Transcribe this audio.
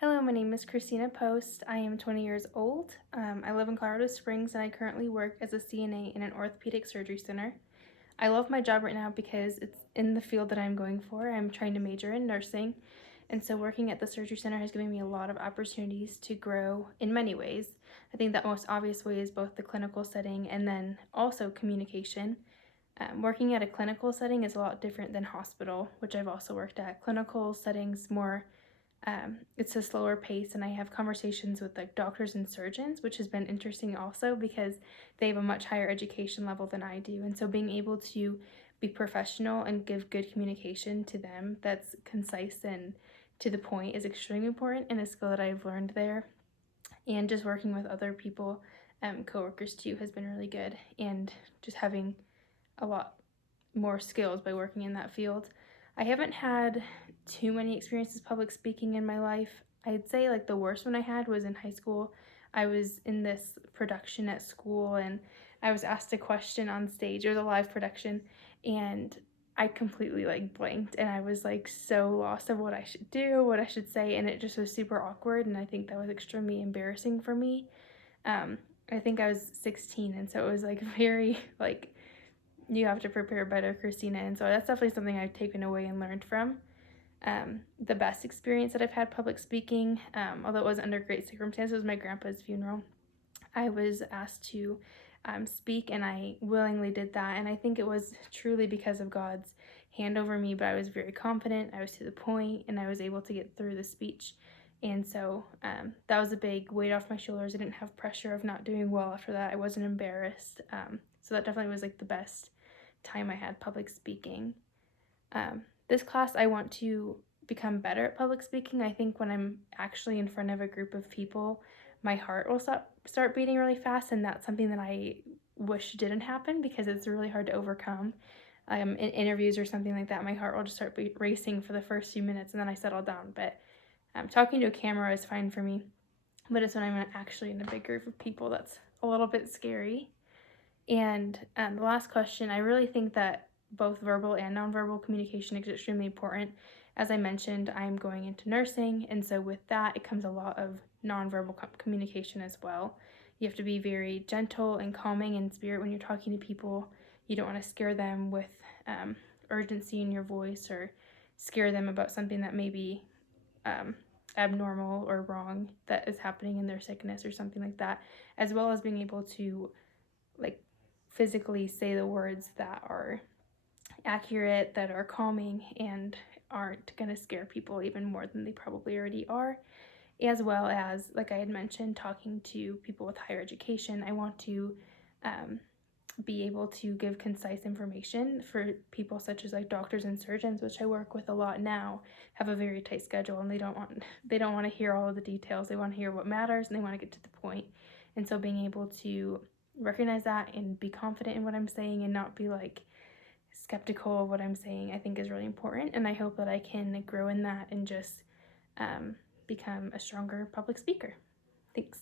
Hello, my name is Kristina Post. I am 20 years old. I live in Colorado Springs and I currently work as a CNA in an orthopedic surgery center. I love my job right now because it's in the field that I'm going for. I'm trying to major in nursing, and so working at the surgery center has given me a lot of opportunities to grow in many ways. I think that most obvious way is both the clinical setting and then also communication. Working at a clinical setting is a lot different than hospital, which I've also worked at. Clinical settings more it's a slower pace, and I have conversations with like doctors and surgeons, which has been interesting also because they have a much higher education level than I do. And so being able to be professional and give good communication to them that's concise and to the point is extremely important, and a skill that I've learned there. And just working with other people, coworkers too, has been really good, and just having a lot more skills by working in that field. I haven't had too many experiences public speaking in my life. I'd say like the worst one I had was in high school. I was in this production at school and I was asked a question on stage. It was a live production and I completely like blanked and I was like so lost of what I should do, what I should say, and it just was super awkward, and I think that was extremely embarrassing for me. Um, I think I was 16, and so it was like very like you have to prepare better, Kristina. And so that's definitely something I've taken away and learned from. The best experience that I've had public speaking, although it was under great circumstances, was my grandpa's funeral. I was asked to speak, and I willingly did that. And I think it was truly because of God's hand over me, but I was very confident, I was to the point, and I was able to get through the speech. And so that was a big weight off my shoulders. I didn't have pressure of not doing well after that. I wasn't embarrassed. So that definitely was like the best time I had public speaking. This class, I want to become better at public speaking. I think when I'm actually in front of a group of people, my heart will start beating really fast, and that's something that I wish didn't happen because it's really hard to overcome. In interviews or something like that, my heart will just start racing for the first few minutes, and then I settle down. But talking to a camera is fine for me, but it's when I'm actually in a big group of people that's a little bit scary. And the last question, I really think that both verbal and nonverbal communication is extremely important. As I mentioned, I'm going into nursing, and so with that, it comes a lot of nonverbal communication as well. You have to be very gentle and calming in spirit when you're talking to people. You don't want to scare them with urgency in your voice or scare them about something that may be um, abnormal or wrong that is happening in their sickness or something like that, as well as being able to like physically say the words that are accurate, that are calming, and aren't going to scare people even more than they probably already are. As well as, like I had mentioned, talking to people with higher education. I want to be able to give concise information for people such as like doctors and surgeons, which I work with a lot now, have a very tight schedule, and they don't want to hear all of the details. They want to hear what matters, and they want to get to the point. And so being able to recognize that and be confident in what I'm saying and not be like skeptical of what I'm saying, I think is really important. And I hope that I can grow in that and just become a stronger public speaker. Thanks.